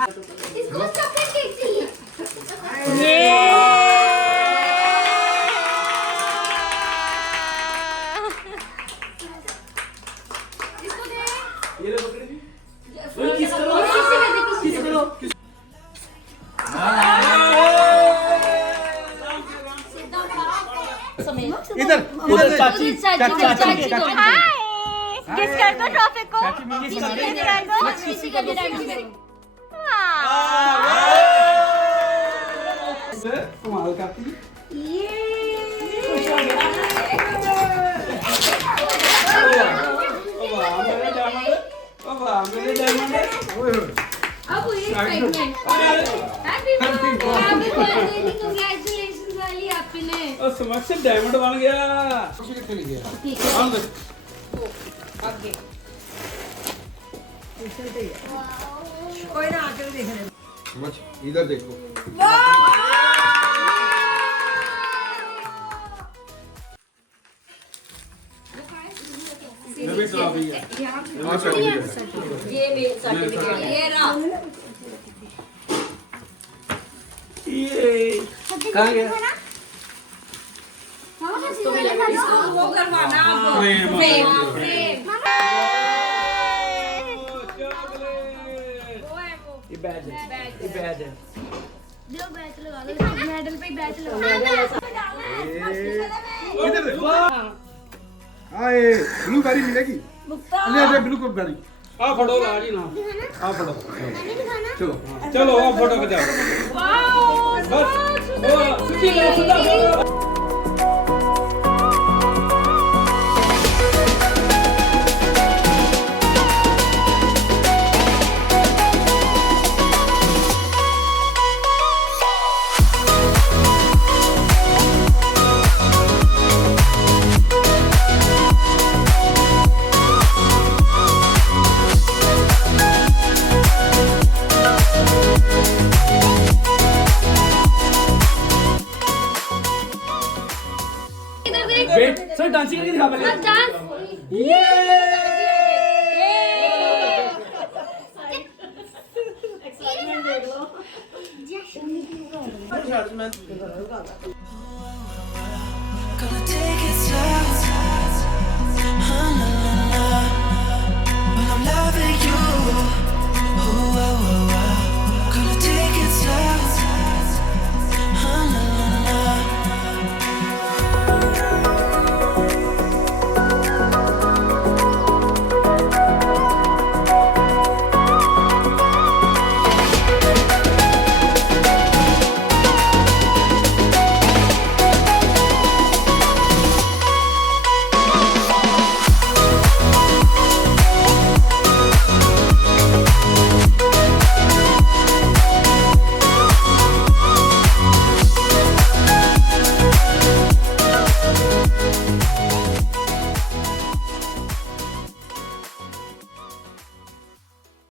इसको chocolate cake चाहिए। इसको दे। ये लो पकड़ दी। किस करो। इधर उधर चाची हाय किस कर दो ट्रॉफी को किस कर दो किसी का भी डाल दो। कमाल करती ये। वाह मेरे डायमंड ओए अब हुई एक्साइटमेंट। हैप्पी बर्थडे कांग्रेचुलेशंस वाली हैप्पी ने। और समक्ष डायमंड बन गया खुशी कितने लिखी है ठीक है आगे कोई ना आकर देख रहे समझ इधर देखो नबी ट्रॉफी है हां सर्टिफिकेट ये मेरे सर्टिफिकेट ये रहा ये कहां गया इसको वो करवाना अब फ्रेम फ्रेम चॉकलेट वो है वो ये बैज है ये बैज है जो बैच लगा लो मेडल पे बैच लगा इधर देखो हां ये ब्लू बेरी मिलेगी ले ले ब्लू बेरी आ फड़ो राज ही ना आ फड़ो चलो चलो आ फोटो खिंचाओ बस ओ सीधी करो सीधा करो वेट सर डांसिंग करके दिखा पहले डांस ये एक्साइटमेंट देख लो